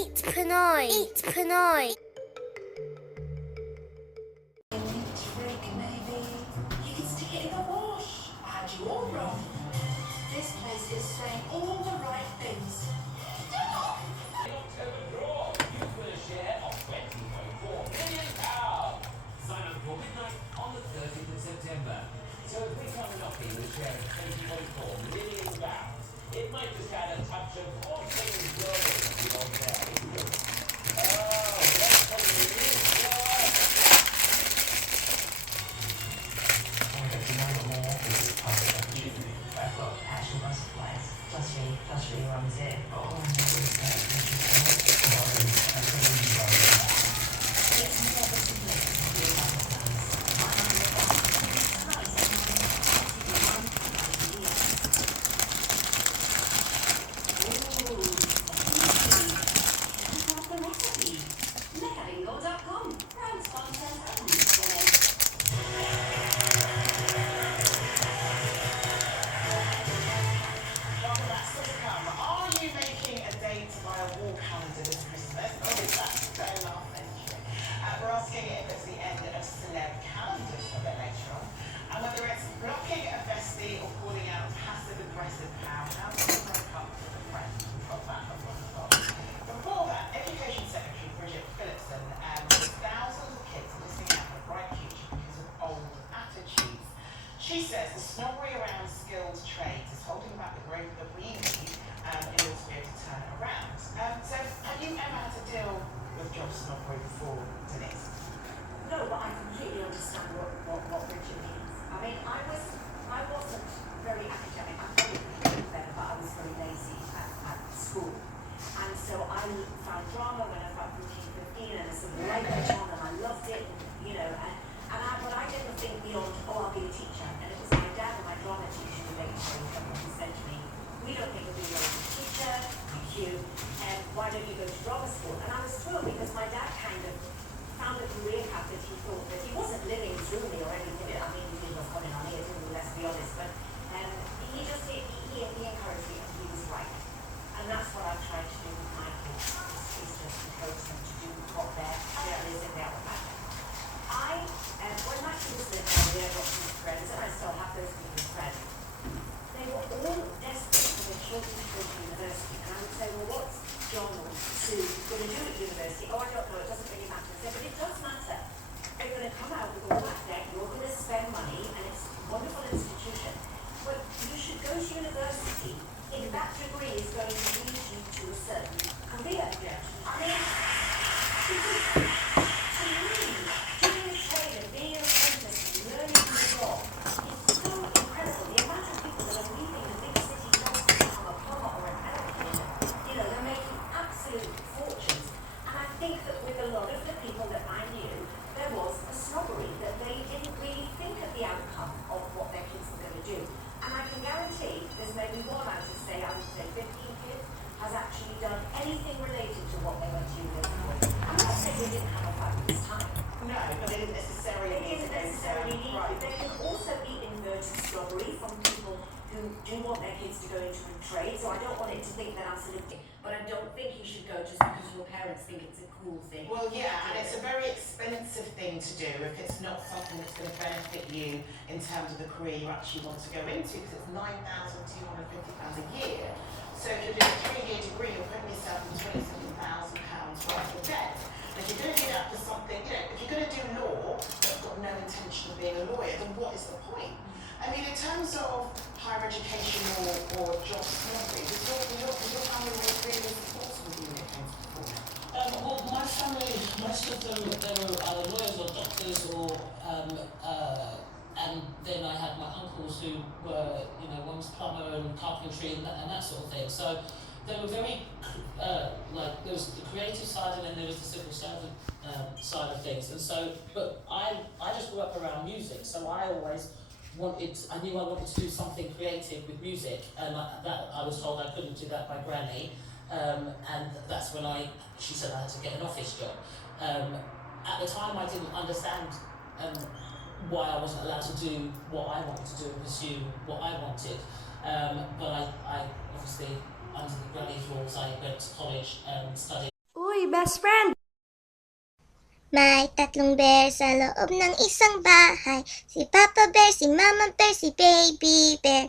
Eat PINOY. Eat PINOY. You can stick it in the wash. And you all wrong. This place is saying all the right things. October draw, you win a share of £20.4 million. Sign up for midnight on the 30th of September. So if we come knocking with a share of £20.4 million, it might just add a touch of all things glowing to the old day. Oh, what's the news? Actual butterflies. Just really runs it. Are you making a date to buy a wall calendar this Christmas? Oh, is that so last century? We're asking if it's the end of celeb calendars a bit later on. And whether it's blocking a bestie or calling out passive-aggressive power. How do you break up with a friend? We've got that at 1 o'clock. Before that, Education Secretary Bridget Phillipson says thousands of kids are missing out on a bright future because of old attitudes. She says the snobbery around skilled trades is holding back the growth that we need in order to be able to turn it around. So have you ever had to deal with job snobbery before, Denise? No, but I completely understand what Richard means. I mean, I wasn't very academic. I probably could have been better, but I was very lazy at school. And so I found drama when I was about 14, 15, and I sort of liked it on, and I loved it, you know. But I didn't think beyond, I'll be a teacher. And it was my dad and my drama teacher who later who said to me, we don't think you'll be a teacher, you, and why don't you go to drama school? And I was thrilled because my dad kind of found a career path that he thought that he wasn't living through me or anything. I mean, he didn't know what's going on here, let's be honest, but he encouraged me and he was right. And that's what I've tried to do with my kids, is just encourage them to do what their passion is in their own passion. When my kids lived down there, I got some friends, and I still have those people as friends. They were all desperate for their children to go to university. And I would say, well, what's John or Sue going to do at university? Oh, I don't know, it doesn't really matter. I said, but it does matter. They're going to come out with all that debt, you're going to spend money, and it's a wonderful institution. But you should go to university if that degree is going to lead you to a certain career. Yeah. I mean, because to me, doing a trade and being an apprentice and learning on the job is so incredible. The amount of people that are leaving the big city jobs to become a plumber or an electrician, you know, they're making absolute fortunes. And I think that with a lot of the people that I knew, there was a snobbery that they didn't really think of the outcome of what their kids were going to do. And I can guarantee there's maybe one out of, say, I would say 15 kids, has actually done anything related to what they went to university for. I'm not saying they didn't have a fabulous time. No, but they didn't necessarily need to go Need right. to. They can also be inverted snobbery from people who do want their kids to go into a trade. So I don't want it to think that I'm selecting, but I don't think you should go just because your parents think it's a cool thing. Well, yeah, and it's a very expensive thing to do if it's not something that's going to benefit you in terms of the career you actually want to go into, because it's £9,250 a year. So if you're doing a 3-year degree, you're putting yourself in £27,000 worth of debt. And if you're going to do that for something, you know, if you're going to do law but got no intention of being a lawyer, then what is the point? I mean, in terms of higher education or job snobbery, was your family always really supportive of you when it came to performing? Well, my family, most of them, they were either lawyers or doctors or, and then I had my uncles who were, you know, one was plumber and carpentry and that sort of thing. So they were very, like, there was the creative side and then there was the civil servant side of things. And so, but I just grew up around music, so I always I knew I wanted to do something creative with music, and that I was told I couldn't do that by Granny. And that's when she said I had to get an office job. At the time I didn't understand why I wasn't allowed to do what I wanted to do and pursue what I wanted. But I obviously, under the Granny's rules, I went to college and studied Hoy, best friend! May tatlong bear sa loob ng isang bahay. Si Papa Bear, si Mama Bear, si Baby Bear.